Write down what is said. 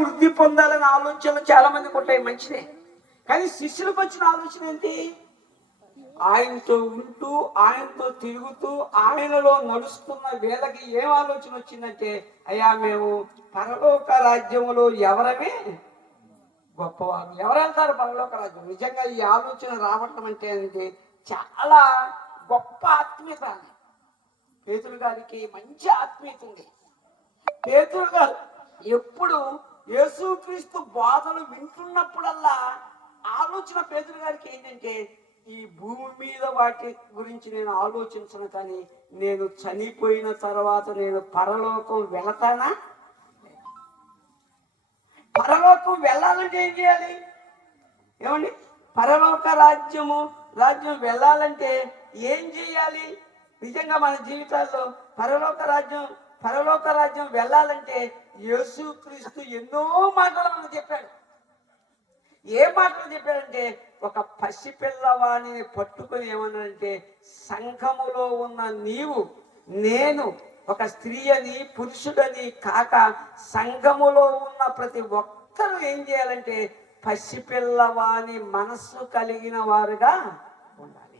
వృద్ధి పొందాలని ఆలోచనలు చాలా మందికి ఉంటాయి, మంచిదే. కానీ శిష్యులకు వచ్చిన ఆలోచన ఏంటి? ఆయనతో ఉంటూ, ఆయనతో తిరుగుతూ, ఆయనలో నడుస్తున్న వీళ్ళకి ఏం ఆలోచన వచ్చిందంటే, అయ్యా మేము పరలోక రాజ్యములో ఎవరమే గొప్పవారు, ఎవరు వెళ్తారు పరలోక రాజ్యం? నిజంగా ఈ ఆలోచన రావటం అంటే చాలా గొప్ప ఆత్మీయత. పేతురు గారికి మంచి ఆత్మీయత ఉంది. పేతురు గారు ఎప్పుడు యేసుక్రీస్తు బోధలు వింటున్నప్పుడల్లా ఆలోచన పేతురు గారికి ఏంటంటే, ఈ భూమి మీద వాటి గురించి నేను ఆలోచించను, కానీ నేను చనిపోయిన తర్వాత నేను పరలోకం వెళతానా? పరలోకం వెళ్ళాలంటే ఏం చేయాలి? ఏమండి, పరలోక రాజ్యం వెళ్ళాలంటే ఏం చేయాలి? నిజంగా మన జీవితాల్లో పరలోక రాజ్యం వెళ్ళాలంటే యేసుక్రీస్తు ఎన్నో మాటలు మనకు చెప్పాడు. ఏ మాటలు చెప్పాడంటే, ఒక పసిపిల్లవాణిని పట్టుకొని ఏమన్నాడంటే, సంఘములో ఉన్న నేను ఒక స్త్రీ అని పురుషుడని కాక సంఘములో ఉన్న ప్రతి ఒక్కరూ ఏం చేయాలంటే పసిపిల్లవాని మనస్సు కలిగిన వారుగా ఉండాలి.